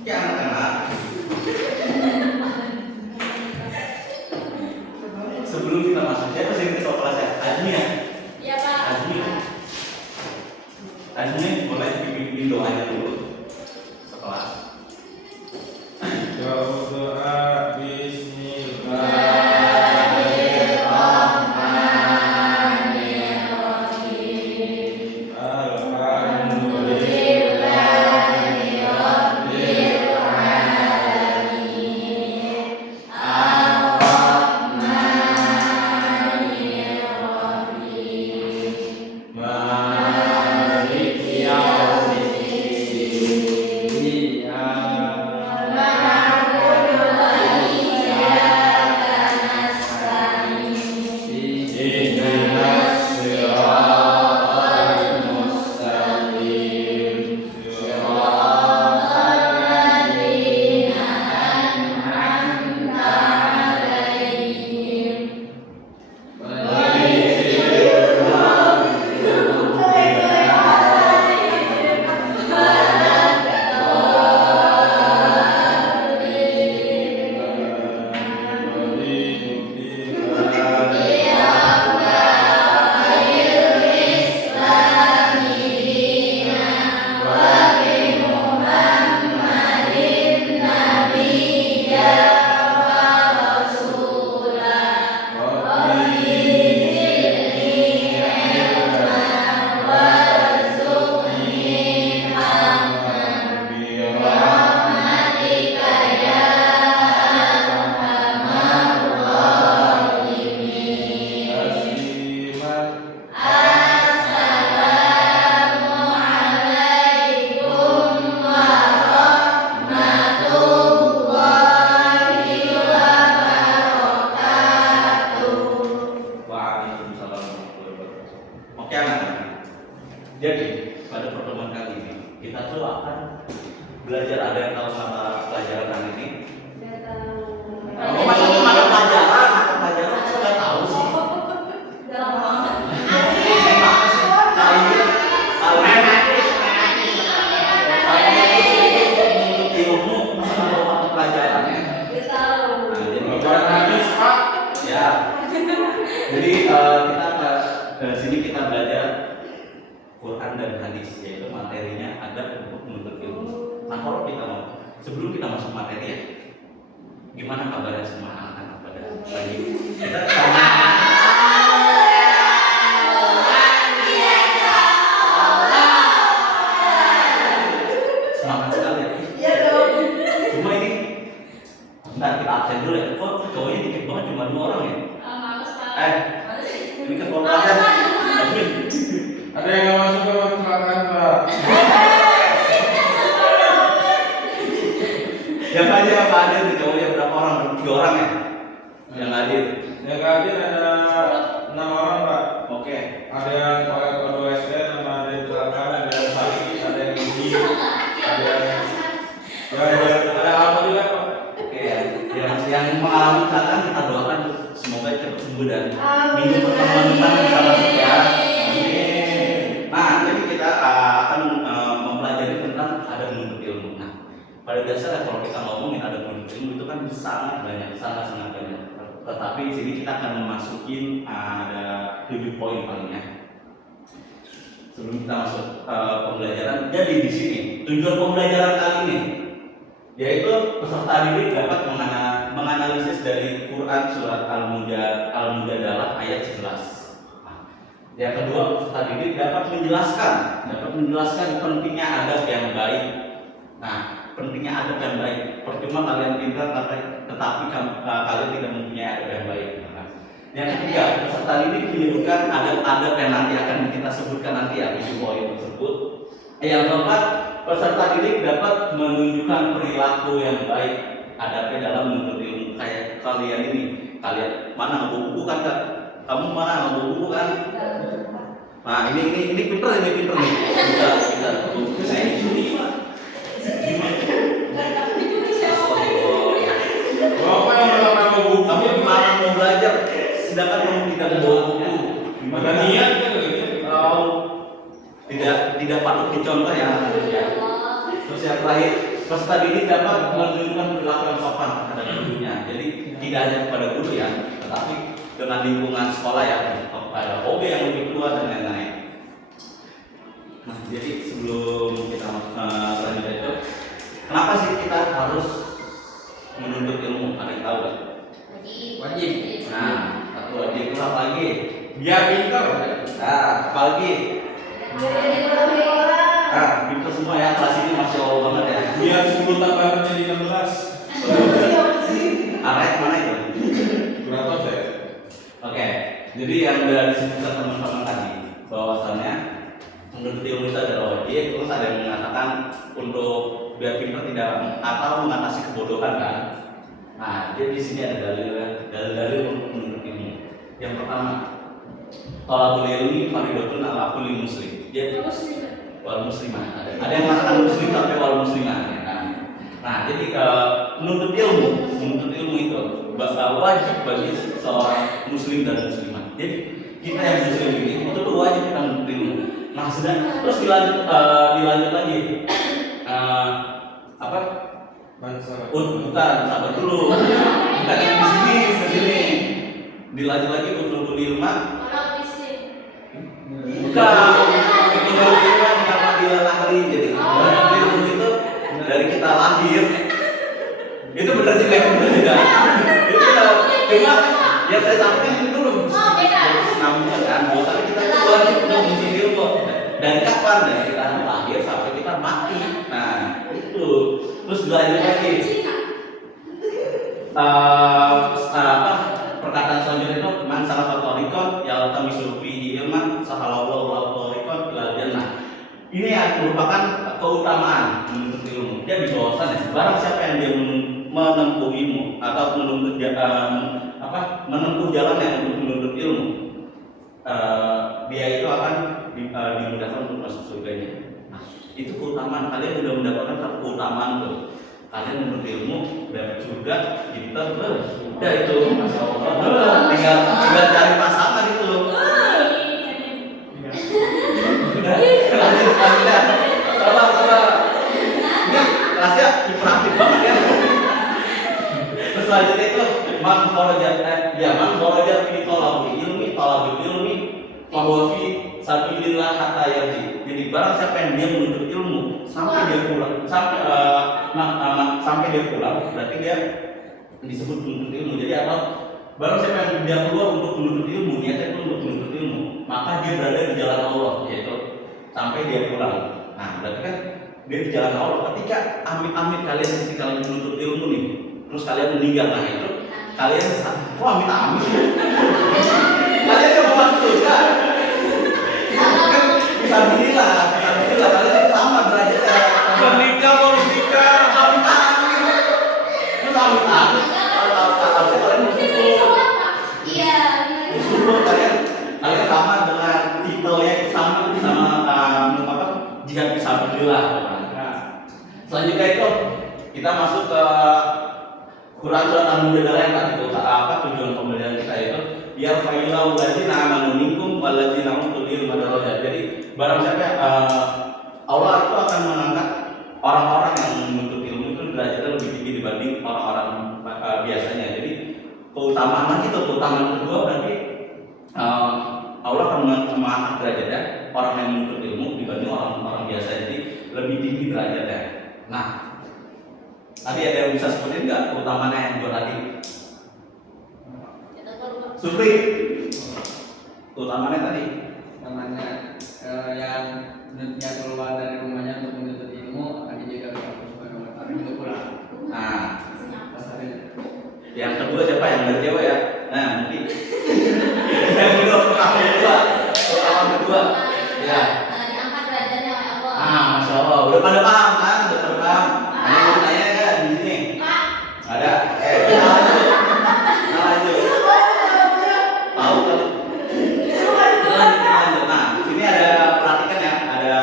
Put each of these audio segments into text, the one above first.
Oke anak-anak, sebelum kita masuk, siapa sih ketua kelasnya? Azmi ya? Iya Pak. Azmi boleh dipimpin doanya dulu sekelas. Doa bismillah. Oke anak-anak, jadi pada pertemuan kali ini kita tuh akan belajar. Ada yang tahu mata pelajaran hari ini? Oh, mata pelajaran kita nggak tahu sih. Dalam banget. Ilmu mata pelajarannya. Ya. Jadi kita ke sini kita belajar Quran dan hadis, yaitu materinya ada untuk menuntut ilmu. Nah, kalau kita mau sebelum kita masuk materi ya, gimana kabarnya semua anak-anak pada pagi? Kita tanya. Semangat sekali ya. Iya dong. Cuma ini, bentar kita absen dulu ya. Kok cowoknya dikit banget, cuma 2 orang ya? Males Pak. Ini kan pelajaran. Ada yang nggak masuk ke kecelakaan, Pak? Yang hadir apa ada nih cowoknya berapa orang? 3 orang ya? Yang hadir. Yang hadir ada 6 orang, Pak. Oke. Ada yang pakai kode SD, ada yang kecelakaan, ada yang sakit, ada yang gigi, ada apa juga, Pak? Oke ya. Yang mengalami kecelakaan kita doakan semoga cepat sembuh dan minggu pertemuan depan bisa masuk ya. Nah, jadi kita akan mempelajari tentang ada menuntut ilmu. Nah, pada dasarnya kalau kita ngomongin ada menuntut ilmu itu kan sangat banyak. Tetapi di sini kita akan memasukin ada 7 poin palingnya. Sebelum kita masuk pembelajaran, jadi di sini tujuan pembelajaran kali ini yaitu peserta didik dapat menganalisis dari Quran surat Al-Mujadalah ayat 11. Yang kedua, peserta didik dapat menjelaskan pentingnya adab yang baik. Nah, pentingnya adab yang baik. Percuma kalian pintar tetapi kalian tidak mempunyai adab yang baik. Yang ketiga, peserta didik menyebutkan adab-adab yang nanti akan kita sebutkan nanti ya, 7 poin tersebut. Yang keempat, peserta didik dapat menunjukkan perilaku yang baik adabnya dalam menuntut ilmu. Kayak kalian ini, kalian mana nggak buku kan? Kamu mana nggak buku kan? Nah ini pinter nih. Kita saya juri Pak. Bapak yang pertama mau buku, Kamu gimana mau belajar? Sedangkan kamu tidak membawa buku. gimana niat kan? Tidak patut dicontoh ya. Terus yang terakhir, peserta didik dapat menunjukkan perilaku yang sopan terhadap gurunya. Jadi tidak hanya kepada guru ya, tetapi dengan lingkungan sekolah ya, pada OB yang lebih tua dan lain-lain. Nah, jadi sebelum kita lanjut itu, kenapa sih kita harus menuntut ilmu? Ada yang tahu nggak? Wajib. Nah, satu wajib, kenapa lagi? Biar pinter. Nah, apa lagi? Ah, pintar semua ya, kelas ini masya Allah banget ya. Biar 10 tambahan jadi 16. Arek mana itu? Kurang tahu saya. Oke, jadi yang sudah disebutkan teman-teman tadi bahwasannya menuntut ilmu itu adalah wajib, terus ada yang mengatakan untuk biar pintar tidak atau mengatasi kebodohan kan. Nah, jadi di sini ada dalil untuk menuntut ilmu. Yang pertama, thalabul ilmi fardhatun 'ala kulli muslim. Jadi wal muslimah. Ada yang mengatakan muslim tapi wal muslimah ya kan. Nah, jadi menuntut ilmu itu wajib bagi seorang muslim dan muslimah. Jadi kita yang muslim ini itu tuh wajib kita menuntut ilmu. Nah, terus dilanjut lagi. Apa? Bukan, sabar dulu. Bukan yang di sini. Dilanjut lagi utlubul ilma. Bukan. Utlubul ilma karena bila lahir. Jadi ilmu itu dari kita lahir. Itu benar juga, benar juga. Itu kita cuma yang saya sampaikan itu dulu. Namun kan, bahwasanya kita itu wajib untuk menuntut ilmu. Dari kapan? Dari kita lahir sampai kita mati. Nah, itu. Terus dilanjut lagi. Perkataan selanjutnya itu man salah tariqan ya tamisul fihi ilman sahalallahu lahu tariqan ila jannah. Ini yang merupakan keutamaan menuntut ilmu. Jadi bahwasanya barang siapa yang dia menempuh ilmu atau menempuh jalan yang untuk menuntut ilmu, dia itu akan dimudahkan untuk masuk surganya. Nah, itu keutamaan. Kalian sudah mendapatkan satu keutamaan tuh. Kalian menuntut ilmu dapat surga, pintar, udah itu masya Allah. Tinggal cari pasangan itu. Udah, lanjut. Sabar. Ini kelasnya hiperaktif banget ya. Terus selanjutnya itu man kharaja fi talabul ilmi bahwa fi sabilillah hatta yarji. Jadi barang siapa yang dia menuntut ilmu sampai dia pulang, sampai dia pulang, berarti dia disebut menuntut ilmu. Jadi apa? Barang siapa yang dia keluar untuk menuntut ilmu, niatnya itu untuk menuntut ilmu, maka dia berada di jalan Allah, yaitu sampai dia pulang. Nah, berarti kan dia di jalan Allah. Ketika amit-amit kalian ketika kalian menuntut ilmu nih, terus kalian meninggal, nah itu kalian amit-amit sih. Kalian coba masuk kan? Bisa billah kalian sama derajatnya. Menikah mau nikah. Amit-amit. Terus amit-amit. Harusnya kalian bersyukur. Bersyukur kalian sama dengan titelnya sama jihad fisabilillah. Selanjutnya itu kita masuk ke Quran surat Al-Mujadalah yang tadi tujuan pembelajaran kita itu ya fa'ilau ladzina amanu minkum walladzina utul ilma darajat. Jadi barang siapa Allah itu akan mengangkat orang-orang yang menuntut ilmu itu derajatnya lebih tinggi dibanding orang-orang biasanya. Jadi keutamaan kedua berarti Allah akan mengangkat derajatnya orang yang menuntut ilmu dibanding orang-orang biasa. Jadi lebih tinggi derajatnya. Nah, tadi ada yang bisa sebutin nggak keutamaannya yang dua tadi? Supri, keutamaannya tadi? Namanya yang dia keluar dari rumahnya untuk menuntut ilmu akan dijaga oleh Allah Subhanahu wa Ta'ala hingga pulang. Nah, Pasalnya. yang kedua siapa yang dari cewek ya? Nah, mungkin yang kedua, ya. Diangkat derajatnya oleh Allah. Masya Allah, udah pada paham kan? Udah pada paham. Ada yang mau tanya kan di sini? Ada. Lanjut. Tahu kan? Lanjut. Nah, di sini ada perhatikan ya, ada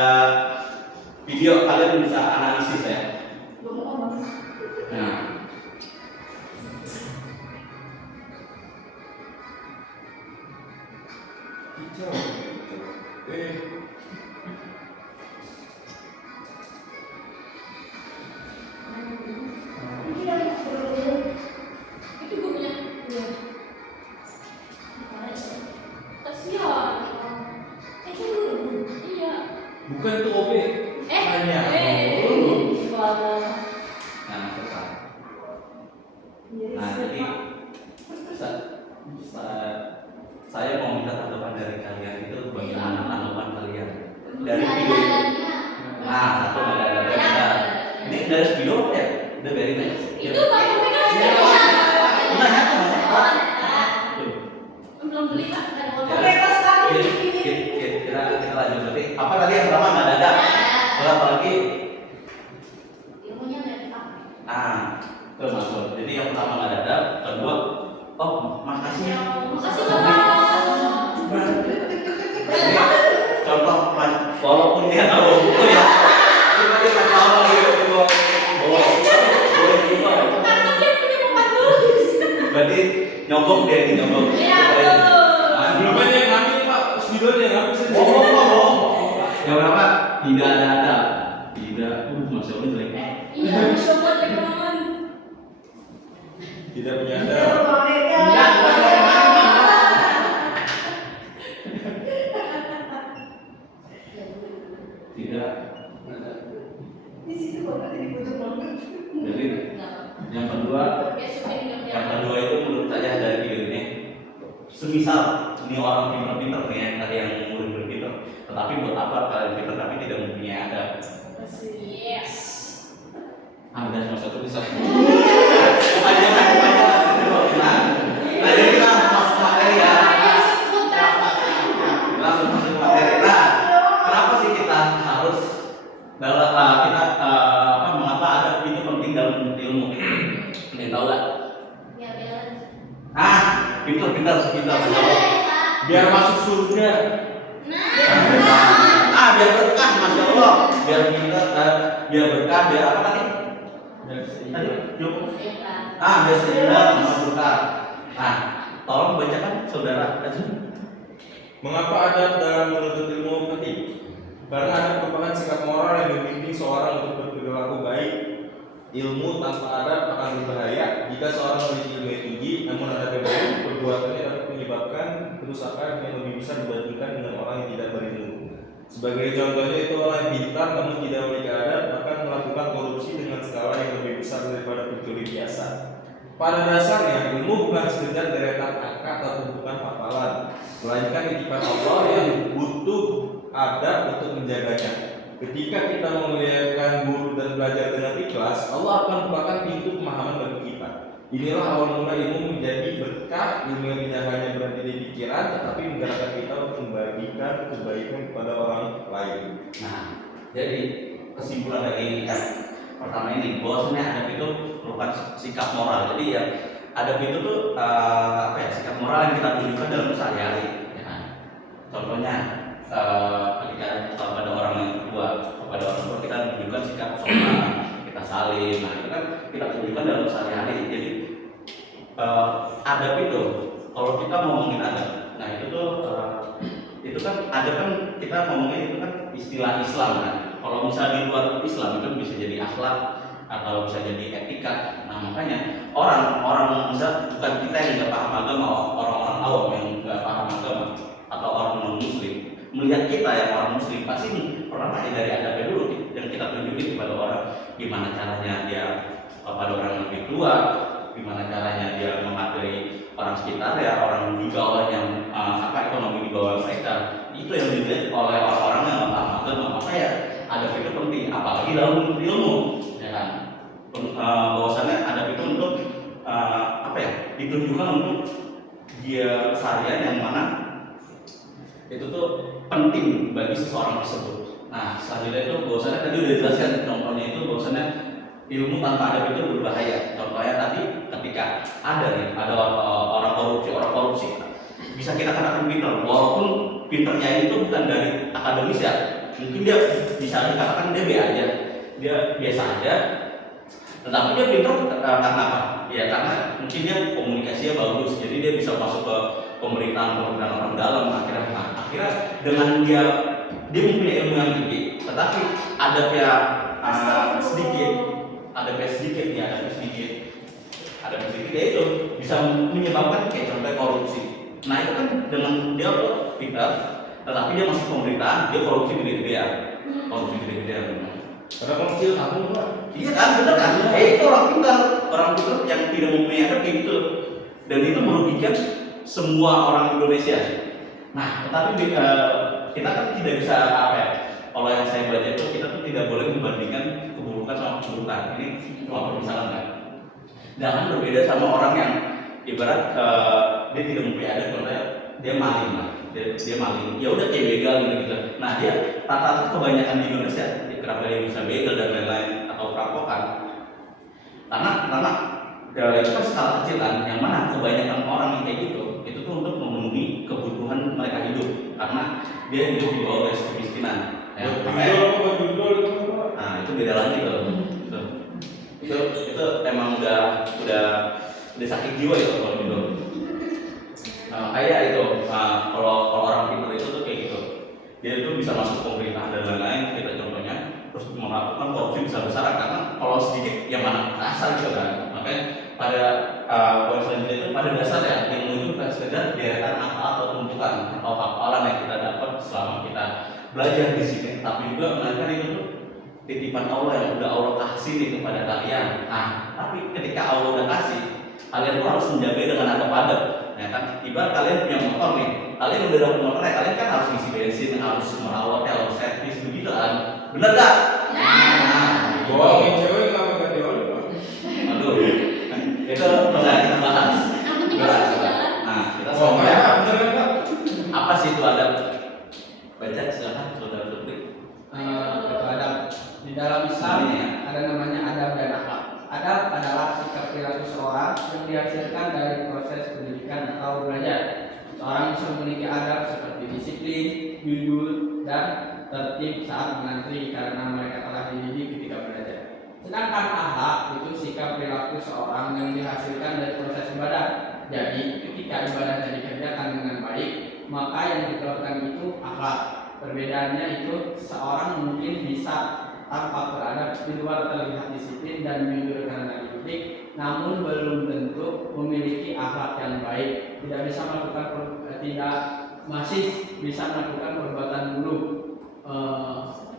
video kalian bisa analisis ya. Nah. Udah biarin aja. Itu Pak Bumi kan sudah Enggak nyata. Oh, nyata. Belum beli Pak, dan mau Ya. beli pas kali. Kita lanjut berarti. Apa tadi yang pertama nggak ada? Kalau apalagi Ilmunya nggak dipakai. itu masuk. Jadi yang pertama nggak ada, kedua, oh makasih. Makasih Bapak. Jadi, contoh walaupun dia tahu buku ya, tiba-tiba tahu gitu bawa buku. Karena dia punya papan tulis. Berarti nyogok dia ini nyogok. Iya, betul. Belum aja yang ngambil Pak, terus videonya yang ngambil sendiri. Yang pertama tidak ada. Tidak, masya Allah jelek. Iya, bisa buat teman. Tidak punya ada. Tidak. Di situ bapak jadi butuh banget. Jadi yang kedua itu menurut saya dari video ini, semisal ini orang pinter-pinter nih yang tadi yang murid pinter, tetapi buat apa kalian pinter tapi tidak mempunyai ada? Yes. Anda cuma satu bisa. Kepanjangan. Nah, jadi kita masuk materi ya. Langsung masuk materi. Nah, kenapa sih kita harus mengapa ada itu penting dalam ilmu? Kalian tahu nggak? Pintar. Biar masuk surga. Biar berkah, masya Allah. Biar pintar, biar berkah, biar apa tadi? Tadi, Joko. Biar seimbang sama berkah. Nah, tolong bacakan saudara. Mengapa adab dalam menuntut ilmu penting? Karena adab merupakan sikap moral yang membimbing seorang untuk berperilaku baik. Ilmu tanpa adab akan berbahaya jika seorang memiliki ilmu yang tinggi, namun adab yang baik, perbuatannya dapat menyebabkan kerusakan yang lebih besar dibandingkan dengan orang yang tidak berilmu. Sebagai contohnya itu orang yang pintar namun tidak memiliki adab akan melakukan korupsi dengan skala yang lebih besar daripada pencuri biasa. Pada dasarnya ilmu bukan sekedar deretan angka atau tumpukan hafalan, melainkan titipan Allah yang butuh adab untuk menjaganya. Ketika kita memuliakan guru dan belajar dengan ikhlas, Allah akan membukakan pintu pemahaman bagi kita. Inilah awal mula ilmu menjadi berkah, ilmu yang tidak hanya berhenti di pikiran, tetapi menggerakkan kita untuk membagikan kebaikan kepada orang lain. Nah, jadi kesimpulan dari yang pertama ini, bahwasanya adab itu merupakan sikap moral. Jadi ya adab itu tuh sikap moral yang kita tunjukkan dalam sehari-hari. Ya. Contohnya ketika pada orang yang tua, kita tunjukkan sikap sopan, kita salim. Nah itu kan kita tunjukkan dalam sehari-hari. Jadi adab itu, kalau kita ngomongin adab, nah itu kan adab kan kita ngomongin itu kan istilah Islam kan. Kalau misalnya di luar Islam itu bisa jadi akhlak atau bisa jadi etika. Nah makanya orang misal bukan kita yang nggak paham agama, orang-orang awam yang nggak paham agama atau orang non muslim melihat kita yang orang muslim pasti pertama dari adabnya dulu yang kita tunjukin kepada orang, gimana caranya dia pada orang yang lebih tua, gimana caranya dia menghargai orang sekitar ya, orang di bawah yang ekonomi di bawah mereka. Itu yang dilihat oleh orang-orang yang nggak paham agama. Maka ya adab itu penting, apalagi dalam menuntut ilmu, ya kan? Bahwasannya adab itu untuk ditunjukkan untuk dia keseharian yang mana itu tuh penting bagi seseorang tersebut. Nah, selanjutnya itu bahwasannya tadi udah dijelaskan contohnya itu bahwasannya ilmu tanpa adab itu berbahaya. Contohnya tadi ketika ada orang korupsi bisa kita katakan pintar, walaupun pintarnya itu bukan dari akademis ya. Mungkin dia bisa dikatakan dia biasa aja, tetapi dia pintar karena apa? Ya karena mungkin dia komunikasinya bagus, jadi dia bisa masuk ke pemerintahan orang dalam. Akhirnya dengan dia mempunyai ilmu yang tinggi, tetapi adabnya sedikit, dia itu bisa menyebabkan kayak contoh korupsi. Nah itu kan dengan dia pintar, tetapi dia masuk pemerintahan, dia korupsi gede-gedean. Karena kecil kamu Pak. Iya kan, benar kan? Itu orang pintar yang tidak mempunyai adab gitu, dan itu merugikan semua orang Indonesia. Nah, tetapi kita kan tidak bisa kalau yang saya baca itu kita tuh tidak boleh membandingkan keburukan sama keburukan. Ini cuma permisalan kan. Jangan berbeda sama orang yang ibarat dia tidak mempunyai adat, contohnya dia maling lah, dia maling, ya udah kayak begal gitu. Nah dia rata-rata kebanyakan di Indonesia, kenapa dia bisa begal dan lain-lain atau perampokan? Karena itu kan skala kecil kan, yang mana kebanyakan orang yang kayak gitu, itu tuh untuk memenuhi kebutuhan mereka hidup, karena dia hidup di bawah garis kemiskinan. Ya, nah itu beda lagi tuh. Itu emang udah sakit jiwa ya kalau gitu. Kayak itu kalau orang pintar itu tuh kayak gitu, dia itu bisa masuk pemerintah dan lain-lain, kita contohnya terus melakukan korupsi besar-besaran, karena kalau sedikit yang mana kasar gitu kan. Makanya pada poin selanjutnya itu pada dasarnya yang menuju bukan sekedar deretan akal atau tuntukan atau hafalan yang kita dapat selama kita belajar disiplin, tapi juga melainkan itu tuh titipan Allah yang udah Allah kasih nih kepada kalian. Nah, tapi ketika Allah udah kasih, kalian tuh harus menjaga dengan adab adab. Ya kan, ibarat kalian punya motor nih, kalian udah dapat motornya, kalian kan harus isi bensin, harus merawatnya, harus servis begitu kan, bener gak? Nah, Bohongin cewek nggak pakai deodoran, Pak. aduh, itu pertanyaan kita bahas. Yang penting masih bisa jalan. Nah, kita Oh, sekarang Pak, bener kan, Pak? apa sih itu adab? Baca silakan saudara Supri. Itu adab. Di dalam Islam ada namanya adab dan akhlak. Adab adalah sikap perilaku seorang yang dihasilkan dari proses pendidikan atau belajar. Seorang bisa memiliki adab seperti disiplin, jujur, dan tertib saat mengantri karena mereka telah dididik ketika belajar. Sedangkan akhlak itu sikap perilaku seorang yang dihasilkan dari proses ibadah. Jadi ketika ibadahnya dikerjakan dengan baik, maka yang dikeluarkan itu akhlak. Perbedaannya itu seorang mungkin bisa tanpa beradab di luar terlihat disiplin dan jujur karena dididik, namun belum tentu memiliki akhlak yang baik. Masih bisa melakukan perbuatan buruk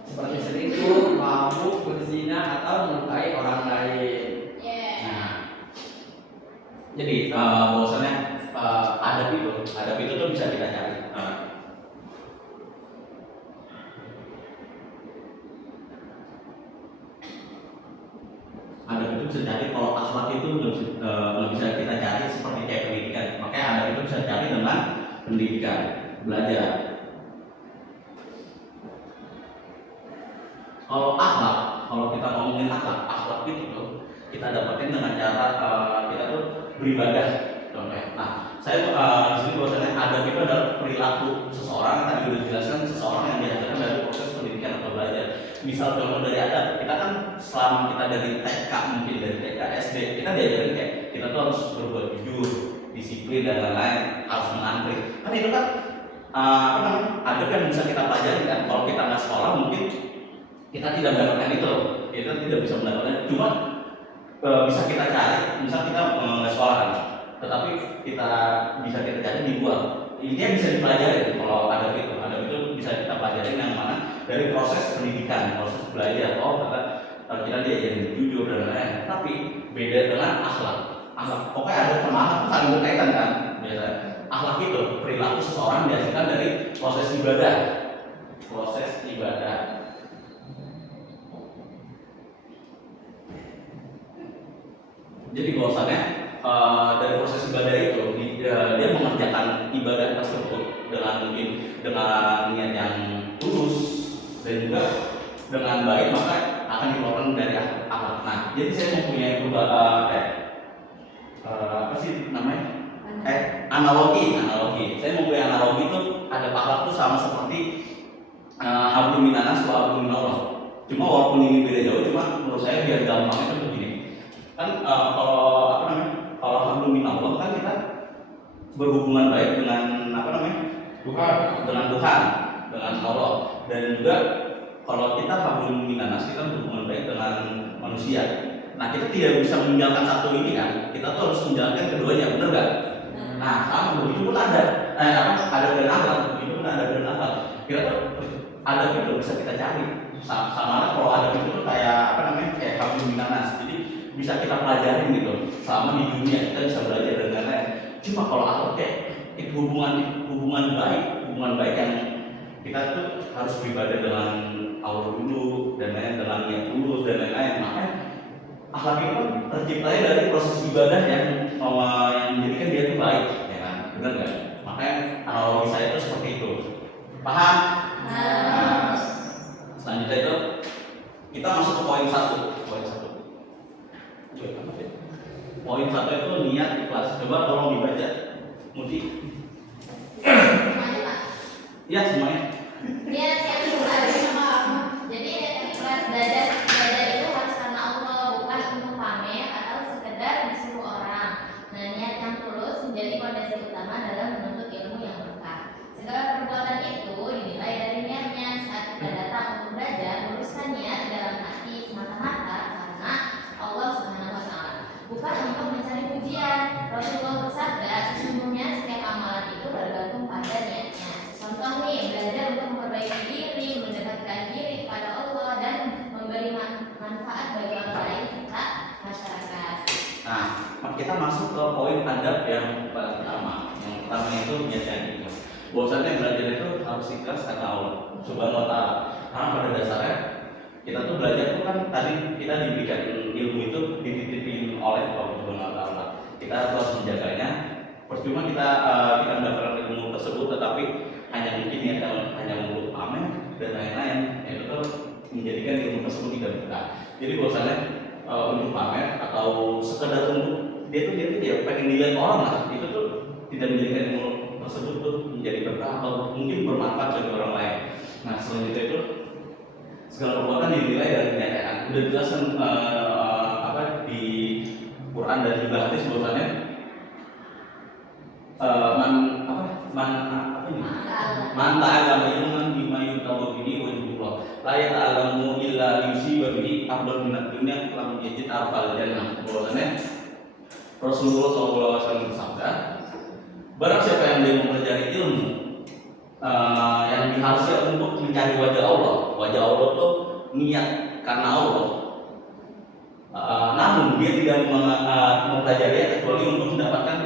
seperti selingkuh, mabuk, berzina atau melukai orang lain. Nah, jadi bahwasannya adab itu tuh bisa kita cari. Adab itu bisa cari, kalau akhlak itu nggak bisa kita cari seperti kayak pendidikan. Makanya adab itu bisa cari dengan pendidikan, belajar. Kalau akhlak, kalau kita ngomongin akhlak itu tuh kita dapetin dengan cara kita tuh beribadah, contohnya. Nah, saya di sini bahwasannya adab itu adalah perilaku seseorang, tadi sudah dijelaskan, seseorang yang dihasilkan dari proses pendidikan atau belajar. Misal contoh dari adab, kita kan selama kita dari TK, mungkin dari TK, SD, kita diajarin kayak kita tuh harus berbuat jujur, disiplin dan lain-lain, harus mengantri. Kan itu kan adab yang bisa kita pelajari kan. Kalau kita nggak sekolah mungkin kita tidak mendapatkan itu, kita tidak bisa mendapatkan. Cuma bisa kita cari, misal kita nggak sekolah kan, tetapi kita bisa kita cari di luar. Ini bisa dipelajari. Kalau adab itu bisa kita pelajari yang mana dari proses pendidikan, proses belajar. Oh, kata kita diajarin jujur dan lain-lain. Tapi beda dengan akhlak. Pokoknya ada sama akhlak saling berkaitan kan. Biasanya akhlak itu perilaku seseorang dihasilkan dari proses ibadah. Proses ibadah. Jadi bahwasannya dari proses ibadah itu dia mengerjakan ibadah tersebut dengan niat yang tulus dan juga dengan baik, maka akan dikeluarkan dari akhlak. Nah, jadi saya mempunyai apa sih namanya? Analogi. Saya mempunyai analogi itu ada akhlak itu sama seperti hablum minanas wa hablum minallah. Cuma walaupun ini beda jauh, cuma menurut saya biar gampang itu begini. Kan kalau hablum minallah kan kita berhubungan baik dengan Tuhan, dengan Allah, dan juga kalau kita hablum minanas kita berhubungan baik dengan manusia. Nah, kita tidak bisa meninggalkan satu ini kan, kita tuh harus menjalankan keduanya, benar nggak? Nah, sama begitu pun ada dan akhlak, begitu pun ada dan akhlak. Kita tuh ada itu bisa kita cari. Sama kalau ada itu tuh kayak kayak hablum minanas. Jadi bisa kita pelajarin gitu. Selama di dunia kita bisa belajar dan lain-lain. Cuma kalau akhlak kayak itu hubungan baik yang kita tuh harus beribadah dengan Allah dulu dan lain-lain, dengan niat dulu dan lain-lain. Makanya akhlak itu kan terciptanya dari proses ibadah yang menjadikan dia itu baik, ya kan? Benar nggak? Makanya analogi saya itu seperti itu. Paham? Nah, selanjutnya itu kita masuk ke poin 1. Poin 1 itu niat ikhlas. Coba tolong dibaca, Muti. Semuanya Pak. Ya semuanya. Niat yang ikhlas sama Allah. Jadi niat yang ikhlas belajar itu harus karena Allah, bukan untuk pamer atau sekedar disuruh orang. Nah, niat yang tulus menjadi fondasi utama dalam menuntut ilmu yang berkah. Segala perbuatan itu dinilai dari niatnya. Saat kita datang untuk belajar, luruskan niat dalam hati semata-mata karena Allah Subhanahu wa Ta'ala, bukan untuk mencari pujian. Rasulullah bersabda, sesungguhnya setiap amalan itu bergantung pada niatnya. Contoh nih, belajar untuk memperbaiki diri, mendekatkan diri kepada Allah, dan memberi manfaat bagi orang lain serta masyarakat. Nah, kita masuk ke poin adab yang pertama. Yang pertama itu biasanya ikhlas. Bahwasanya belajar itu harus ikhlas karena Allah Subhanahu wa Ta'ala. Karena pada dasarnya kita tuh belajar tuh kan tadi kita diberikan ilmu itu dititipin oleh Allah Subhanahu wa Ta'ala. Kita harus menjaganya. Percuma kita mendapatkan ilmu tersebut tetapi hanya mungkin ya hanya untuk pamer dan lain-lain, itu tuh menjadikan ilmu tersebut tidak berkah. Jadi bahwasanya untuk pamer atau sekedar untuk dia tuh pengen dilihat orang lah, itu tuh tidak menjadikan ilmu tersebut tuh menjadi berkah atau mungkin bermanfaat bagi orang lain. Nah, selanjutnya itu segala perbuatan dinilai dari kenyataan. Udah dijelaskan di Quran dan juga hadis bahwasanya man ta'allama ilman bima yutawa bihi wajhullah la yata'allamu illa yusiba bihi afdal minad dunya lam yajid arfal jannah. Bahwasanya Rasulullah SAW bersabda, barang siapa yang dia mempelajari ilmu yang diharuskan untuk mencari wajah Allah tuh niat karena Allah, namun dia tidak mempelajarinya kecuali untuk mendapatkan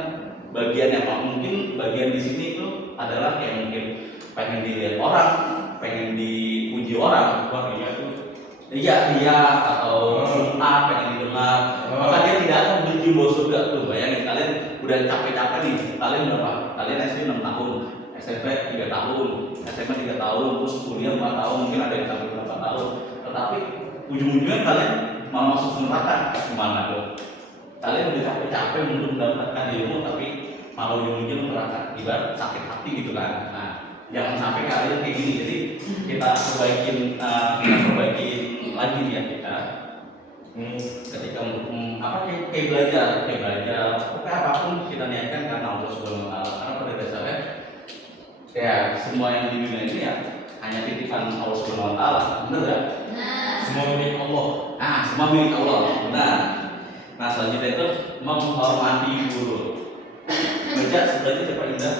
bagian yang mungkin bagian di sini itu adalah kayak mungkin pengen dilihat orang, pengen dipuji orang, wah iya atau sum'ah, pengen didengar, maka dia tidak akan menuju bawah surga tuh. Bayangin kalian udah capek-capek nih, kalian berapa? Kalian SD 6 tahun, SMP 3 tahun, SMA 3 tahun, terus kuliah 4 tahun, mungkin ada yang sampai berapa tahun. Tetapi ujung-ujungnya kalian malah masuk neraka, gimana tuh? Kalian udah capek-capek untuk mendapatkan ilmu, tapi malah ujung-ujungnya neraka, ibarat sakit hati gitu kan. Nah, jangan sampai kalian kayak gini. Jadi kita perbaikin lagi ya kita. Ketika kayak belajar, pokoknya apapun kita niatkan karena Allah Subhanahu wa Ta'ala. Karena pada dasarnya ya semua yang di dunia ini ya hanya titipan Allah Subhanahu wa Ta'ala, benar enggak? Semua milik Allah. Nah, semua milik Allah, benar. Nah, selanjutnya itu menghormati guru. Baca sebenarnya siapa Indah?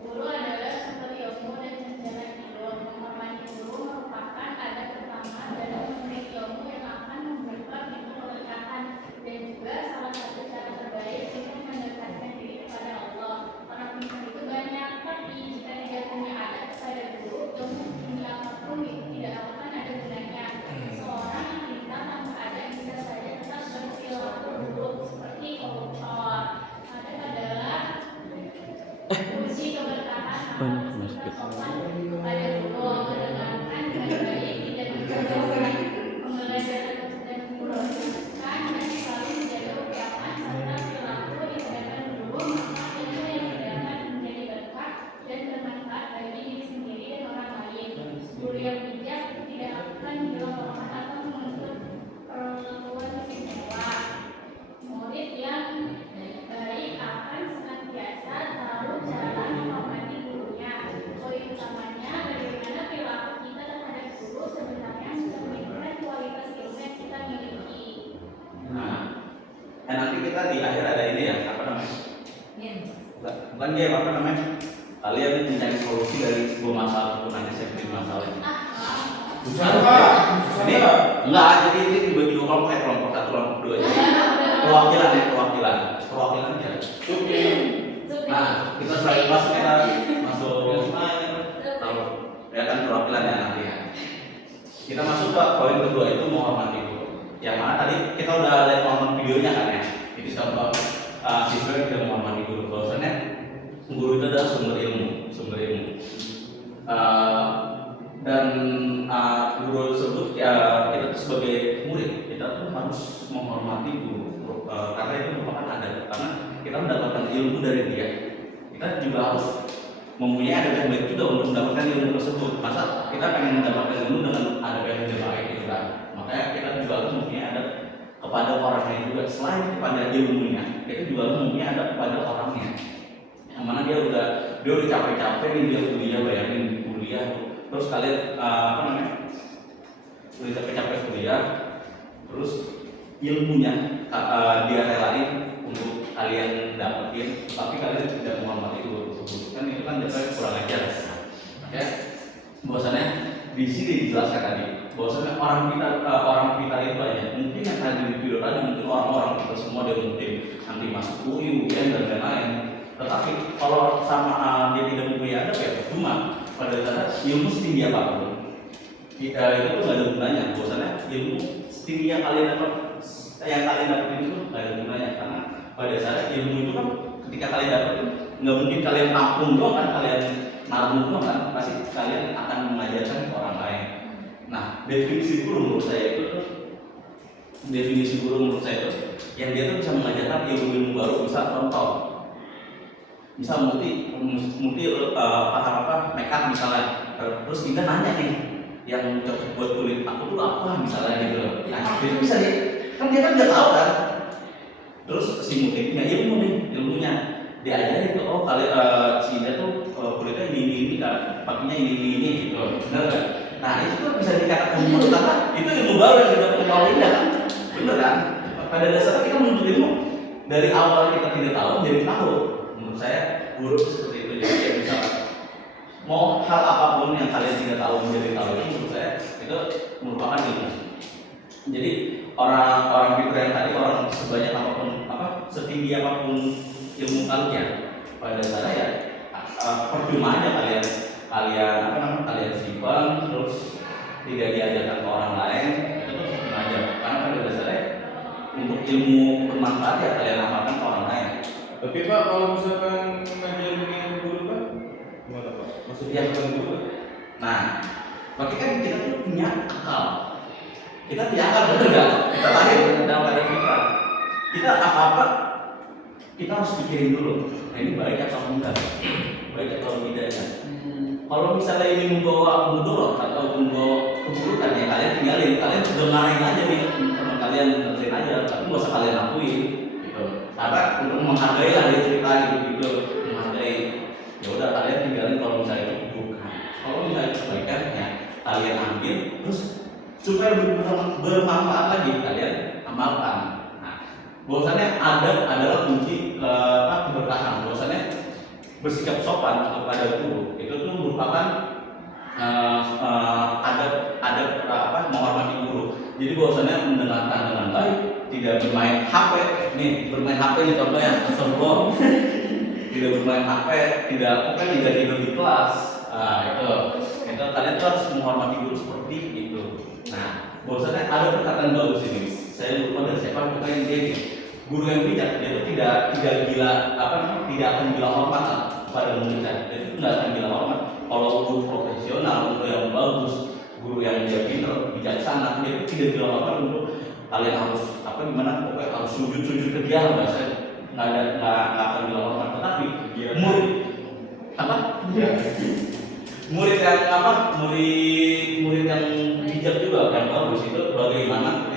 Guru adalah sumber ilmu dan jalan hidup. Menghormati guru merupakan adab pertama dalam memberi ilmu yang akan membuka pintu keberkahan dan juga salah satu cara terbaik untuk mendekatkan diri kepada Allah. Orang pintar itu banyak, tapi jika tidak punya adab kepada guru, ilmu tinggi apapun itu tidak akan ada gunanya. Seorang yang pintar tanpa adab bisa saja tetap berperilaku buruk seperti koruptor. Adab adalah kunci keberkahan atau bersikap sopan kepada guru, mendengarkan dengan baik, tidak menjauhkan pembelajaran dan memperhatikan dan selalu menjaga ucapan serta perilaku di hadapan guru, maka ilmu yang didapat menjadi berkah dan bermanfaat bagi diri sendiri dan orang lain. Guru yang bijak tidak akan dilompokan atau menuntut perlakuan istimewa. Murid yang baik akan senantiasa tahu cara menghormati gurunya. Poin utamanya bagaimana perilaku kita terhadap guru sebenarnya bisa menentukan kualitas ilmu yang kita miliki. Nah, nanti kita di akhir ada ini ya, apa namanya? Bukan dia, apa namanya? Kalian mencari solusi dari sebuah masalah itu hanya seperti masalah ini. Susah Pak. Ini enggak, jadi ini dibagi dua kelompok, kelompok 1, kelompok 2 aja. Perwakilan aja. Nah, kita setelah kelas kita masuk ya kan perwakilan ya nanti ya. Kita masuk ke poin kedua, itu menghormati guru. Yang mana tadi kita udah lihat nonton videonya kan ya. Jadi contoh siswa yang tidak menghormati guru, bahwasannya guru itu adalah sumber ilmu. Dan guru tersebut ya kita tuh sebagai murid kita tuh harus menghormati guru karena itu merupakan adat, karena kita mendapatkan ilmu dari dia. Kita juga harus mempunyai adab yang baik juga untuk mendapatkan ilmu tersebut. Masa kita pengen mendapatkan ilmu dengan adab yang tidak baik gitu kan? Makanya kita juga harus mempunyai adab kepada orangnya juga. Selain kepada ilmunya, kita juga harus mempunyai adab kepada orangnya. Yang mana dia udah capek-capek nih dia kuliah, bayangin kuliah, terus kalian udah capek-capek kuliah, terus ilmunya dia relain untuk kalian dapetin, tapi kalian tidak menghormati guru tersebut, kan itu kan jatuhnya kurang ajar. Oke, bahwasannya di sini dijelaskan tadi, bahwasannya orang kita itu banyak. Mungkin yang tadi di video tadi mungkin orang-orang kita semua dia mungkin nanti masuk UI, UN dan lain-lain. Tetapi kalau sama dia tidak mempunyai adab ya cuma pada dasarnya ilmu setinggi apapun kita itu tuh nggak ada gunanya. Bahwasannya ilmu setinggi yang kalian dapat itu nggak ada gunanya, karena pada dasarnya ilmu itu kan ketika kalian dapat nggak mungkin kalian tampung doang kan, kalian nabung doang kan, pasti kalian akan mengajarkan ke orang lain. Nah, definisi guru menurut saya itu yang dia tuh bisa mengajarkan ilmu baru. Bisa contoh, misal multi paham apa make up misalnya, terus kita nanya nih yang cocok buat kulit aku tuh apa misalnya gitu loh. Nah, itu bisa dia kan udah tahu kan. Terus si multi punya ilmunya diajarin tuh, oh kalian si dia tuh kulitnya ini kan, pakainya ini gitu, benar kan? Nah itu tuh bisa dikatakan ilmu, karena itu ilmu baru yang kita ketahui kan, benar kan? Pada dasarnya kita menuntut ilmu dari awal kita tidak tahu menjadi tahu. Menurut saya guru seperti itu. Jadi ya misalnya mau hal apapun yang kalian tidak tahu menjadi tahu, itu menurut saya itu merupakan ilmu. Jadi orang pintar yang tadi, orang sebanyak apapun setinggi apapun ilmu kalian, pada dasarnya ya percuma aja kalian simpan terus tidak diajarkan ke orang lain, itu tuh percuma aja, karena pada dasarnya untuk ilmu bermanfaat ya kalian amalkan ke orang lain. Tapi Pak, kalau misalkan ngajarin yang guru Pak, gimana Pak? Maksudnya bukan guru? Nah, berarti kan kita tuh punya akal. Kita punya akal, betul nggak? Kita lahir dalam keadaan fitrah. Kita apa-apa kita harus pikirin dulu. Nah, ini baik atau enggak? Baik atau tidak ya? Kalau misalnya ini membawa mudarat atau membawa keburukan ya kalian tinggalin. Kalian sudah marahin aja nih teman kalian, dengerin aja, tapi nggak usah kalian lakuin. Karena untuk menghargai lah dia cerita gitu menghargai, ya udah kalian tinggalin kalau misalnya itu keburukan. Kalau misalnya itu kebaikan ya kalian ambil, terus supaya bermanfaat lagi kalian amalkan. Nah, bahwasannya adab adalah kunci keberkahan. Bahwasannya bersikap sopan kepada guru itu tuh merupakan adab menghormati guru. Jadi bahwasannya mendengarkan dengan baik, tidak bermain HP. Nih, bermain HP nih contohnya, astagfirullah. Tidak bermain HP, tidak tidur di kelas. Itu kalian tuh harus menghormati guru seperti itu. Nah, bahwasannya ada perkataan bagus ini. Saya lupa dari siapa, pokoknya dia nih. Guru yang bijak dia tuh tidak gila tidak akan gila hormat kepada muridnya. Dia itu tidak akan gila hormat. Kalau guru profesional, guru yang bagus, guru yang dia pintar, bijaksana, dia itu tidak gila hormat untuk kalian harus pokoknya harus sujud ke dia, bahasanya nggak akan gila hormat. Tetapi murid yang bijak juga yang bagus itu bagaimana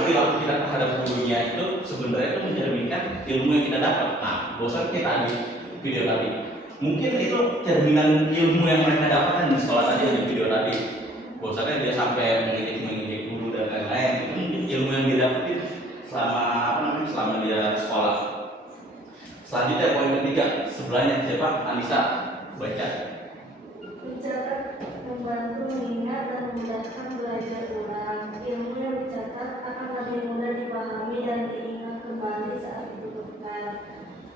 perilaku kita terhadap gurunya itu sebenarnya itu mencerminkan ilmu yang kita dapat. Nah, bosan kita di video tadi, mungkin itu cerminan ilmu yang mereka dapatkan di sekolah tadi di video tadi. Bosannya dia sampai mengejek guru dan lain-lain, itu mungkin ilmu yang dia dapetin selama dia sekolah. Selanjutnya poin ketiga, sebelahnya siapa? Anissa, baca. Mencatat membantu mengingat dan memudahkan belajar ulang. Ilmu yang dicatat akan lebih mudah dipahami dan diingat kembali saat dibutuhkan.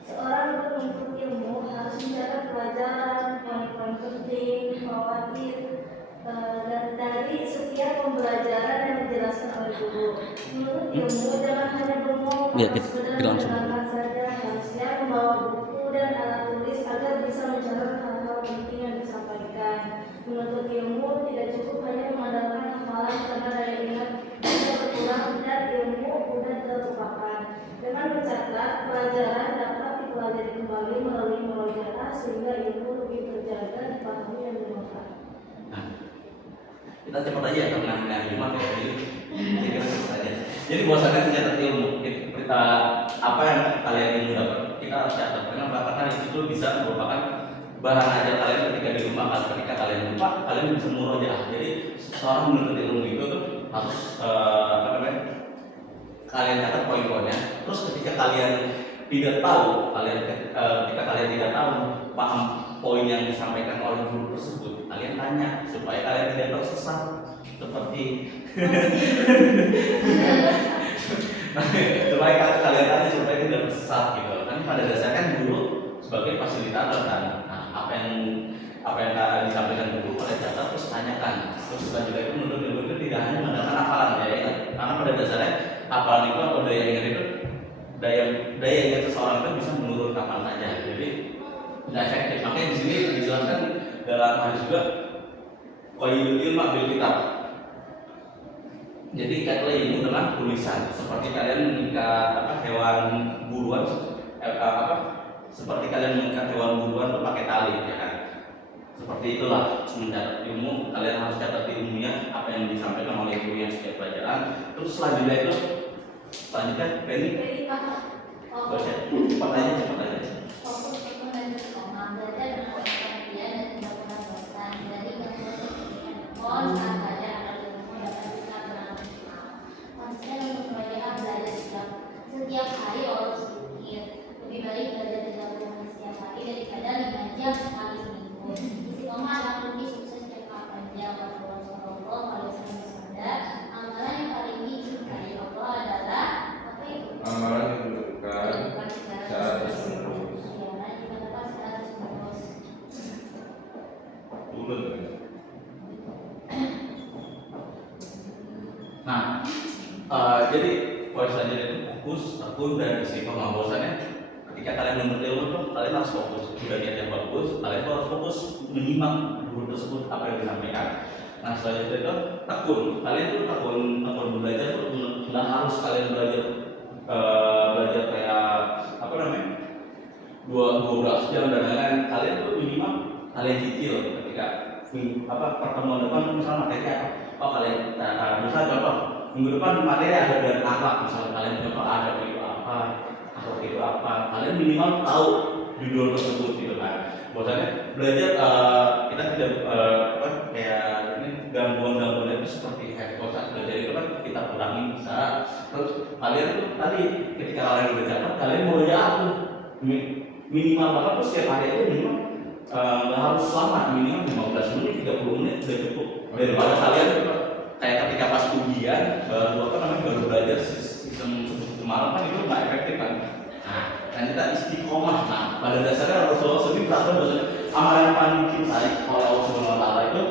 Seorang penuntut ilmu harus mencatat pelajaran, poin-poin penting, fawaid, setiap pembelajaran yang dijelaskan oleh guru. Menurut ilmu, jangan hanya berbohong Ya, atau sekedar kita langsung. mendengarkan saja, harusnya membawa buku dan alat tulis agar bisa mencatat hal-hal penting yang disampaikan. Menuntut ilmu tidak cukup hanya mengandalkan hafalan karena daya ingat bisa berkurang dan ilmu mudah terlupakan. Dengan mencatat, pelajaran dapat dipelajari kembali melalui murojaah sehingga ilmu lebih terjaga, dipahami dan dimakan. Nah, kita cepat aja karena hari Jumat ya, jadi saya kira cepat aja. Jadi bahwasannya mencatat ilmu, kita apa yang kalian ilmu dapat kita harus catat karena itu bisa merupakan bahan ajar kalian ketika di rumah. Ketika kalian lupa, kalian bisa murojaah. Jadi seorang menuntut ilmu itu tuh harus kalian catat poin-poinnya. Terus ketika kalian tidak tahu, ketika kalian tidak tahu paham poin yang disampaikan oleh guru tersebut, kalian tanya supaya kalian tidak tersesat seperti supaya kalian tanya supaya tidak tersesat gitu. Kan pada dasarnya kan guru sebagai fasilitator kan. Nah, apa yang disampaikan guru kalian catat terus tanyakan. Terus selanjutnya itu menurut ilmu itu tidak hanya mengandalkan hafalan ya, karena pada dasarnya hafalan itu atau daya ingat itu daya ingat seseorang itu bisa menurun kapan saja. Jadi nggak efektif. Makanya di sini dijelaskan dalam hadis juga qayyidul ilma bil kitab. Jadi ikatlah ilmu dengan tulisan. Seperti kalian mengikat hewan buruan seperti kalian mengikat hewan buruan itu pakai tali ya kan. Seperti itulah mencatat ilmu, kalian harus catat ilmunya apa yang disampaikan oleh guru yang setiap pelajaran. Terus selanjutnya Penny cepat aja. Fokus untuk lanjut koma, belajar dengan pengertian dan tidak pernah bosan. Jadi handphone saat saja agar ilmu dapat bisa berlangsung. Konsisten untuk belajar setiap hari walau sedikit. Lebih baik belajar 30 menit setiap hari daripada 5 jam sekali seminggu. Istiqomah adalah kunci sukses jangka panjang. Rasulullah SAW amalan yang paling disukai Allah adalah apa itu? Amalan yang dilakukan secara terus-menerus. Turun. Nah, jadi poin selanjutnya itu fokus, tekun dan istiqomah. Bahwasannya ketika kalian menuntut ilmu tuh kalian harus fokus. Sudah niat yang bagus, kalian harus fokus menyimak guru tersebut apa yang disampaikan. Nah, selanjutnya itu tekun. Kalian tuh tekun belajar tuh nggak harus kalian belajar kayak 12 jam dan lain-lain. Kalian tuh minimal kalian cicil ketika pertemuan depan misalnya materi apa? Oh kalian misalnya contoh minggu depan materi ada dan akhlak, misalnya kalian contoh ada itu apa, kalian minimal tahu judul tersebut gitu kan. Bahwasanya belajar kita tidak kayak ini gangguan itu seperti handphone saat belajar itu kan kita kurangi bisa. Terus kalian tuh tadi ketika kalian udah catat kalian mau tuh minimal banget tuh setiap hari itu minimal nggak harus lama, minimal 15 menit 30 menit sudah cukup. Daripada kalian kayak ketika pas ujian baru belajar sistem malam kan itu nggak efektif kan. Nah, kita istiqomah. Nah, pada dasarnya Rasulullah sendiri berkata bahwa amalan yang paling dicintai oleh Allah Subhanahu Wa Taala itu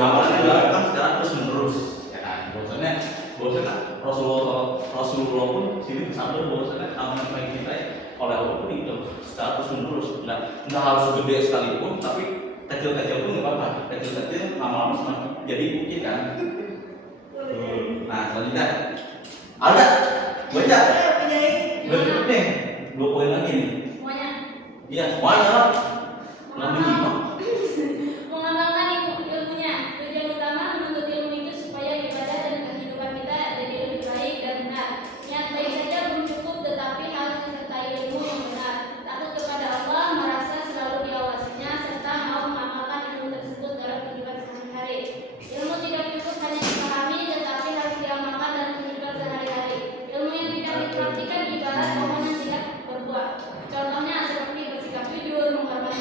amalan yang dilakukan secara terus menerus. Ya kan, bahwasanya Rasulullah pun sini bersabda bahwasanya amalan yang paling dicintai oleh Allah pun itu secara terus menerus. Nggak harus gede sekalipun, tapi kecil-kecil pun nggak apa-apa. Kecil-kecil lama-lama semakin jadi bukti kan. Nah, selanjutnya ada baca berikut nih 2 poin lagi nih. Semuanya. Iya semuanya lebih 5. Mengamalkan ilmunya. Tujuan utama menuntut ilmu itu supaya ibadah dan kehidupan kita jadi lebih baik dan benar. Niat baik saja belum cukup, tetapi harus disertai ilmu yang benar. Takut kepada Allah, merasa selalu diawasinya, serta mau mengamalkan ilmu tersebut dalam kehidupan sehari-hari. Ilmu tidak cukup hanya dipahami, tetapi harus diamalkan dalam kehidupan sehari-hari. Ilmu yang tidak dipraktikkan ibarat pohon yang tidak berbuah. Contohnya seperti bersikap jujur, menghormati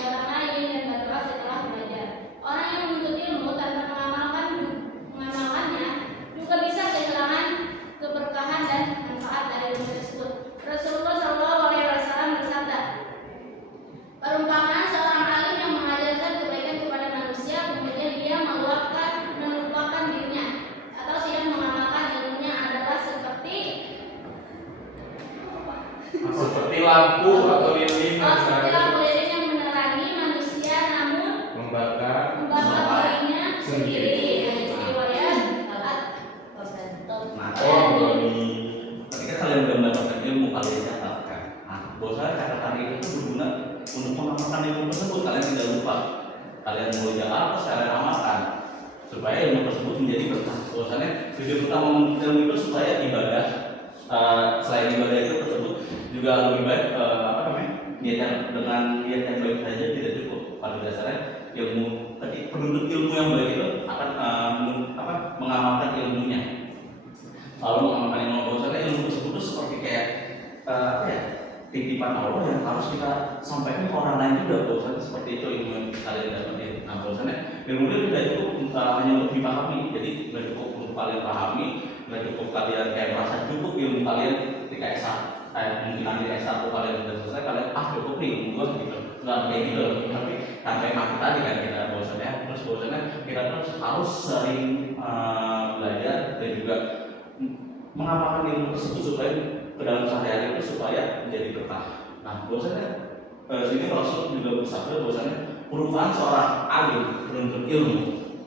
lampu atau lilin yang seperti berada lampu lilin yang menerangi manusia namun membakar membakar dirinya sendiri. Riwayat Ketika kalian sudah mendapatkan ilmu, kalian catatkan. Nah, bahwasanya catatan itu berguna untuk mengamalkan ilmu tersebut. Kalian tidak lupa. Kalian mulai apa, kalian amalkan supaya ilmu tersebut menjadi berkah. Bahwasanya tujuan utama ilmu itu supaya ibadah, selain ibadah itu tersebut juga lebih baik, niat dengan niat yang baik saja tidak cukup. Pada dasarnya ilmu, penuntut ilmu yang baik itu akan mengamalkan ilmunya. Lalu mengamalkan ilmu, bahwasanya ilmu tersebut itu seperti kayak titipan Allah yang harus kita sampaikan ke orang lain juga. Bahwasanya seperti itu ilmu yang kalian dapetin. Nah, bahwasanya ilmu itu tidak cukup hanya untuk dipahami, jadi tidak cukup untuk kalian pahami, tidak cukup kalian kayak merasa cukup ilmu kalian ketika mungkin nanti S1 kalian sudah selesai, kalian cukup nih ilmu gua gitu. Nggak kayak gitu, tapi sampai mati tadi kan kita bahwasanya kita terus harus sering belajar dan juga mengamalkan ilmu tersebut supaya ke dalam sehari-hari itu supaya menjadi berkah. Nah, bahwasanya sini Rasul juga bersabda bahwasanya perubahan seorang alim penuntut ilmu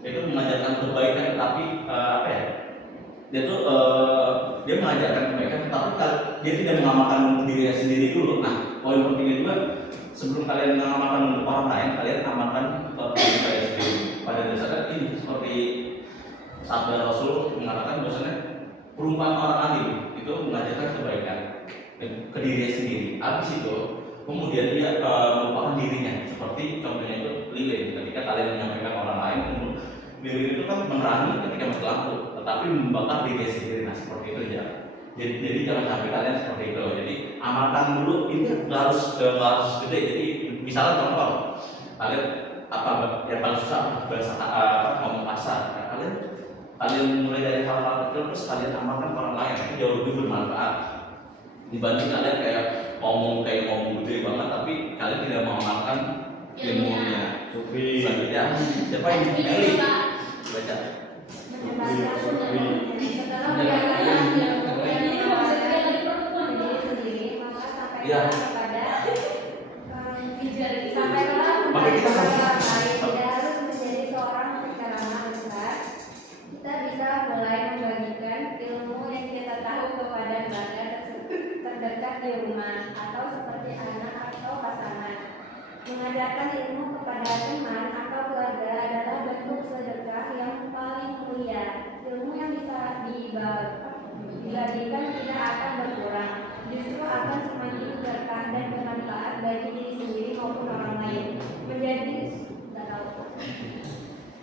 itu mengajarkan kebaikan, tapi dia mengajarkan kebaikan, tapi dia tidak mengamalkan untuk dirinya sendiri dulu. Nah, poin pentingnya juga sebelum kalian mengamalkan untuk orang lain, kalian amalkan diri kalian sendiri. Pada dasarnya ini seperti sabda Rasul mengatakan bahwasanya perumpamaan orang alim itu mengajarkan kebaikan ke dirinya sendiri. Habis itu kemudian dia merupakan dirinya, seperti contohnya itu lilin. Ketika kalian menyampaikan orang lain, lilin itu kan menerangi ketika mati lampu, tetapi membakar dirinya sendiri. Nah, seperti itu ya. Jadi jangan sampai kalian seperti itu. Jadi amalkan dulu, ini nggak harus gede. Jadi misalnya contoh, kalian yang paling susah bahasa ngomong kasar. Nah, kalian mulai dari hal-hal kecil terus kalian amalkan ke orang lain, itu jauh lebih bermanfaat dibanding kalian kayak ngomong gede banget tapi kalian tidak mengamalkan ilmunya. Selanjutnya siapa yang Meli baca? Ya. Maka kita harus menjadi seorang penceramah besar. Kita bisa mulai membagikan ilmu yang kita tahu kepada keluarga terdekat di rumah atau seperti anak atau pasangan. Mengajarkan ilmu kepada teman atau keluarga adalah bentuk sedekah yang paling mulia. Ilmu yang bisa dibagikan tidak akan berkurang, justru akan semakin berkah dan bermanfaat bagi diri sendiri maupun orang lain.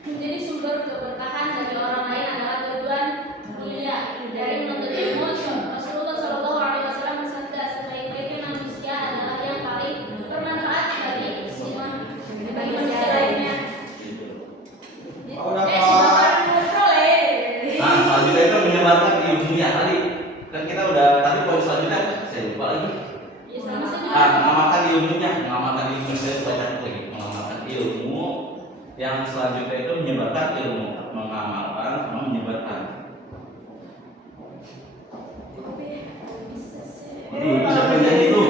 Menjadi sumber keberkahan dari orang lain adalah tujuan mulia dari menuntut ilmu. Rasulullah SAW bersabda, sebaik-baiknya manusia adalah yang paling bermanfaat bagi manusia lainnya. Nah, selanjutnya itu menyebarkan ilmunya tadi. Dan kita udah tadi poin selanjutnya saya lupa lagi. Mengamalkan ilmunya, saya baca lagi. Mengamalkan ilmu yang selanjutnya itu menyebarkan ilmu, mengamalkan sama menyebarkan. Jadi bisa penyanyi itu.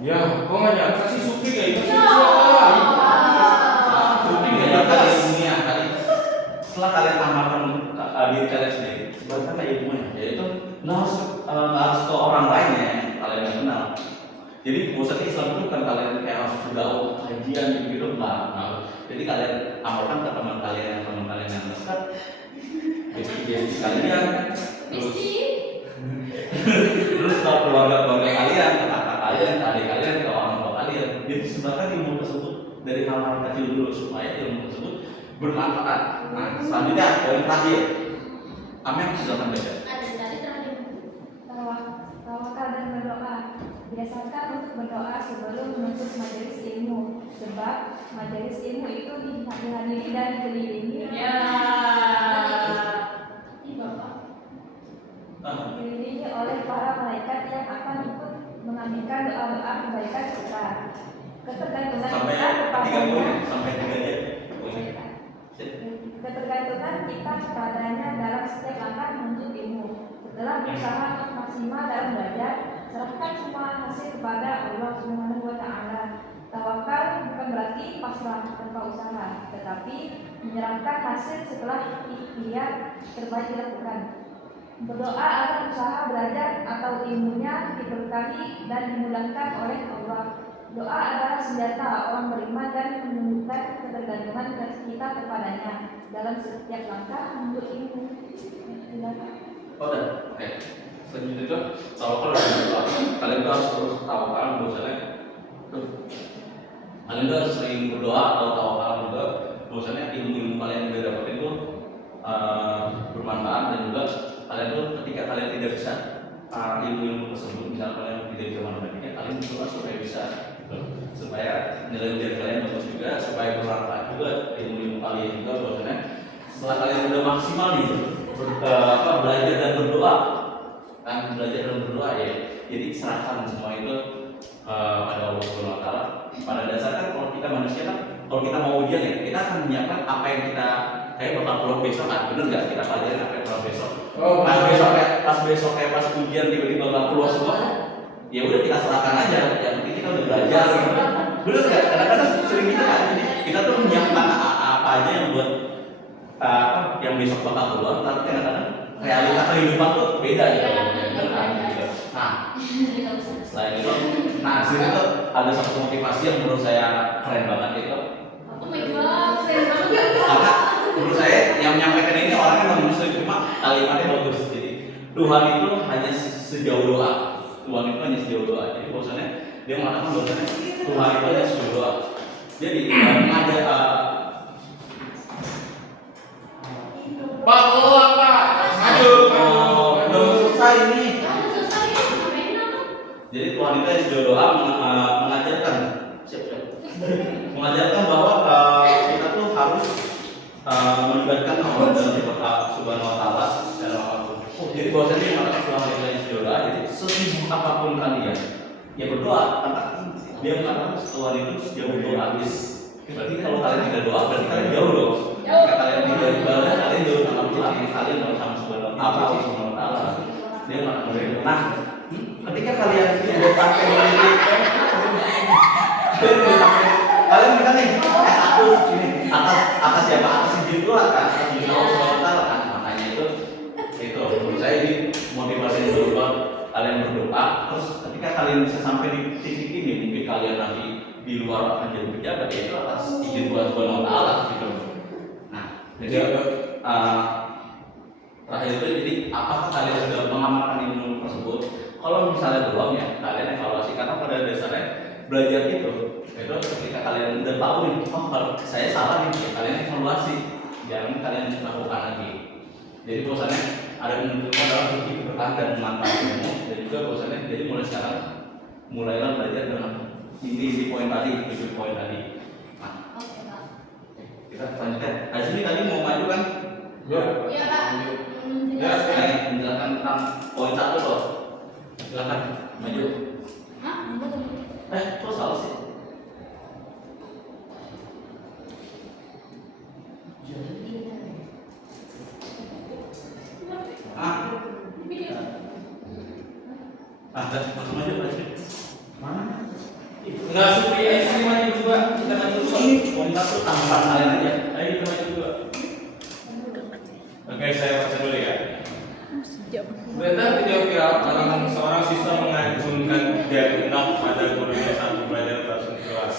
ya, kok nggak nyangka sih Supri kayak gitu? Supri menyebarkan ilmunya tadi. Setelah kalian amalkan diri kalian sendiri, sebarkan ilmunya. Yaitu nggak harus ke orang lain ya, kalian yang kenal. Jadi bosan Islam itu kan kalian kayak harus bergaul kajian gitu nah. Jadi kalian amalkan ke teman kalian yang dekat, jadi kalian terus ke keluarga kalian, ke kakak kalian, ke adik kalian, ke orang tua kalian. Jadi sebarkan ilmu tersebut dari hal-hal kecil dulu supaya ilmu tersebut bermanfaat. Nah, selanjutnya poin terakhir. Amin, silakan baca. Tawakal dan berdoa. Biasakan untuk berdoa sebelum menuntut majelis ilmu, sebab majelis ilmu itu dihadiri dan dikelilingi dikelilingi oleh para malaikat yang akan ikut mengaminkan doa-doa kebaikan kita. Ketergantungan Sampai kita kepadanya, sampai 3 aja. ketergantungan kita kepadanya dalam setiap langkah berusaha maksimal dalam belajar. Serahkan semua hasil kepada Allah Subhanahu wa Ta'ala. Tawakal bukan berarti pasrah tanpa usaha, tetapi menyerahkan hasil setelah ikhtiar terbaik dilakukan. Berdoa agar usaha belajar atau ilmunya diberkahi dan dimudahkan oleh Allah. Doa adalah senjata orang beriman dan menunjukkan ketergantungan kita kepadanya dalam setiap langkah menuntut ilmu. Oh, udah. Oke. Selanjutnya itu tawakal dan berdoa. Kalian tuh harus terus tawakal bahwasanya kalian tuh harus sering berdoa atau tawakal juga bahwasanya ilmu-ilmu kalian yang dapetin itu bermanfaat, dan juga kalian tuh ketika kalian tidak bisa ilmu-ilmu tersebut, misalnya kalian tidak bisa matematika, kalian berdoa supaya bisa, supaya nilai ujian kalian bagus juga, supaya bermanfaat juga ilmu-ilmu kalian juga bahwasanya setelah kalian udah maksimal nih belajar dan berdoa, kan belajar dan berdoa ya, jadi serahkan semua itu pada Allah Subhanahu wa Ta'ala. Pada dasarnya kalau kita manusia kan, kalau kita mau ujian ya, kita akan menyiapkan apa yang kita bakal keluar besok kan, bener nggak? Kita pelajarin apa yang keluar besok. Pas ujian tiba-tiba nggak keluar semua, ya udah kita serahkan aja. Yang penting kita udah belajar, gitu. Bener nggak? Kadang-kadang sering gitu kan, jadi kita tuh menyiapkan apa aja yang buat yang besok bakal keluar, tapi kadang-kadang realita kehidupan tuh beda gitu. Bener kan? Gitu. Nah, selain itu, sini tuh ada satu motivasi yang menurut saya keren banget itu. Oh my god, keren banget. Karena menurut saya yang menyampaikan ini orangnya non muslim, cuma kalimatnya bagus. Jadi Tuhan itu hanya sejauh doa. Tuhan itu hanya sejauh doa. Jadi bahwasanya dia mengatakan bahwasanya Tuhan itu hanya sejauh doa. Jadi mengajak Pak, maju. belum selesai ini. Selesai ya, ngapain aku? Jadi Tuhan itu hanya sejauh doa mengajarkan mengajarkan bahwa kita tuh harus melibatkan Allah dalam ibadah Subhanahu wa Ta'ala dalam apapun. Jadi bahwasanya yang mengatakan Tuhan itu hanya sejauh doa. Jadi sesibuk apapun kalian, ya berdoa. Karena dia mengatakan Tuhan itu sejauh doa. Berarti kalau kalian tidak doa, berarti kalian jauh dong. Jika kalian tidak ibadah, kalian jauh sama Tuhan. Kalian harus sama Subhanahu wa Ta'ala. Dia mengatakan, nah, ketika kalian tidak pakai memiliki kalian bisa nih ini atas siapa? Atas izin Tuhan kan, atas izin Allah Subhanahu wa Ta'ala kan. Makanya itu menurut saya ini motivasi untuk kalian berdoa. Terus ketika kalian bisa sampai di titik ini, mungkin kalian nanti di luar akan jadi pejabat, ya itu atas izin Tuhan Subhanahu wa Ta'ala gitu. Nah, jadi terakhir itu, jadi apakah kalian sudah mengamalkan ilmu tersebut? Kalau misalnya belum ya, kalian evaluasi, karena pada dasarnya belajar itu ketika kalian udah tahu nih, oh kalau saya salah nih, ya kalian evaluasi, jangan kalian lakukan lagi. Jadi bosannya ada menuntut dalam segi keberkahan dan manfaat ilmu, dan juga bosannya jadi mulai sekarang mulailah belajar dengan inti poin tadi, 7 poin tadi. Nah, Oke, Pak. kita selanjutnya. Azmi tadi mau maju kan? Iya, Pak. Ya, saya menjelaskan tentang poin 1 loh. Silakan maju. Hah? Kok salah sih? Langsung maju Azmi. Mana? Enggak sepi, ayo sini maju juga. Kita maju dulu. Ini poin 1 tambahan kalian aja. Ayo kita maju dulu. Oke, saya baca dulu ya. Berita video viral seorang siswa mengacungkan jari enam pada gurunya saat belajar bahasa kelas.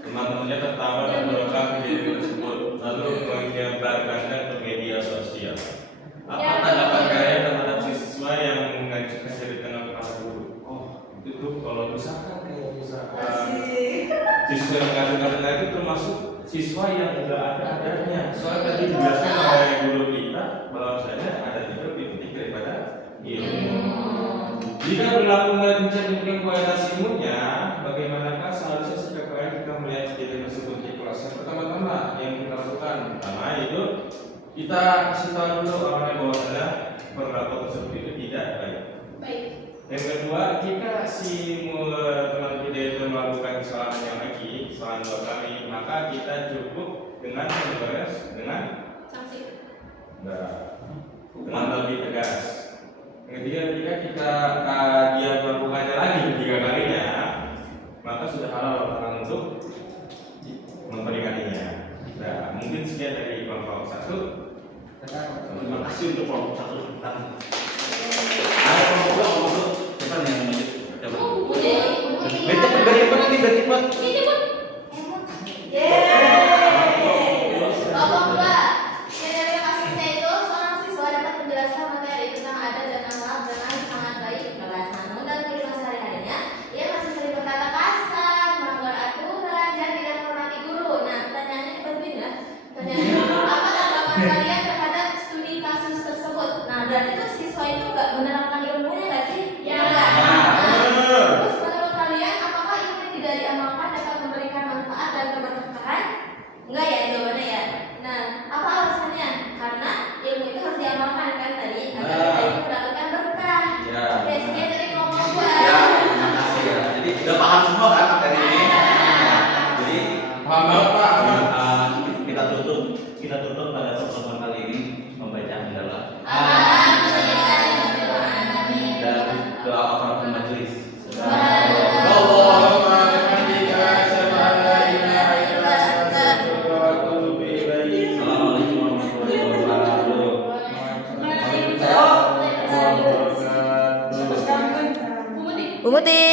Teman-temannya tertawa dan merekam video tersebut, lalu menyebarkannya ke media sosial. Apa tanggapan kalian terhadap siswa yang mengacungkan jari tengah kepada guru? Oh, itu tuh kalau misalkan siswa yang mengacungkan tengah itu termasuk siswa yang enggak ada adanya. Soalnya tadi dijelaskan oleh guru kita bahwasanya ada juga lebih penting daripada ilmu. Jika berlaku mencerminkan kualitas ilmunya, bagaimanakah seharusnya sikap kalian kita melihat kejadian tersebut di kelas? Yang pertama-tama yang kita lakukan, pertama itu kita kasih tahu dulu awalnya bahwasanya perlakuan tersebut itu tidak baik. Baik. Yang kedua, jika si teman kita itu melakukan kesalahan yang lagi, kesalahan 2 kali, maka kita cukup dengan membalas dengan Sanksi. dengan lebih tegas. Ketika kita dia melakukannya lagi ketiga kalinya, maka sudah halal orang untuk memperingatinya. Nah, mungkin sekian dari kelompok 1. Terima kasih untuk kelompok 1 tepuk tangan. Ada kelompok 2, siapa nih yang maju? Coba. Biar cepat. Kelompok 2. Kriteria kasusnya itu seorang siswa dapat menjelaskan materi tentang adat dan akhlak dengan sangat baik di kelas. Namun dalam kehidupan sehari-harinya, ia masih sering berkata kasar, melanggar aturan, dan tidak menghormati guru. Nah, pertanyaannya dibantuin ya. Pertanyaannya, apa tanggapan kalian terhadap studi kasus tersebut? Nah, berarti tuh siswa itu nggak menerapkan ilmunya nggak sih? Ya. Terus menurut kalian, apakah ilmu yang tidak diamalkan dapat memberikan manfaat dan keberkahan? Enggak ya jawabannya ya. Nah, apa alasannya? Karena ilmu itu harus diamalkan kan tadi agar kita itu mendapatkan berkah. Ya. Oke, sekian dari kelompok 2. Ya, terima kasih ya. Jadi udah paham semua kan materi ini? Jadi Paham banget Pak. kita tutup pada pertemuan kali ini membaca hamdalah dan doa kafaratul majelis. Allahumma bihamdika asyhadu an la ilaha illa anta astaghfiruka wa atubu ilaik. Assalamualaikum warahmatullahi wabarakatuh. Waalaikumsalam warahmatullahi wabarakatuh. Bumuti. Bumuti.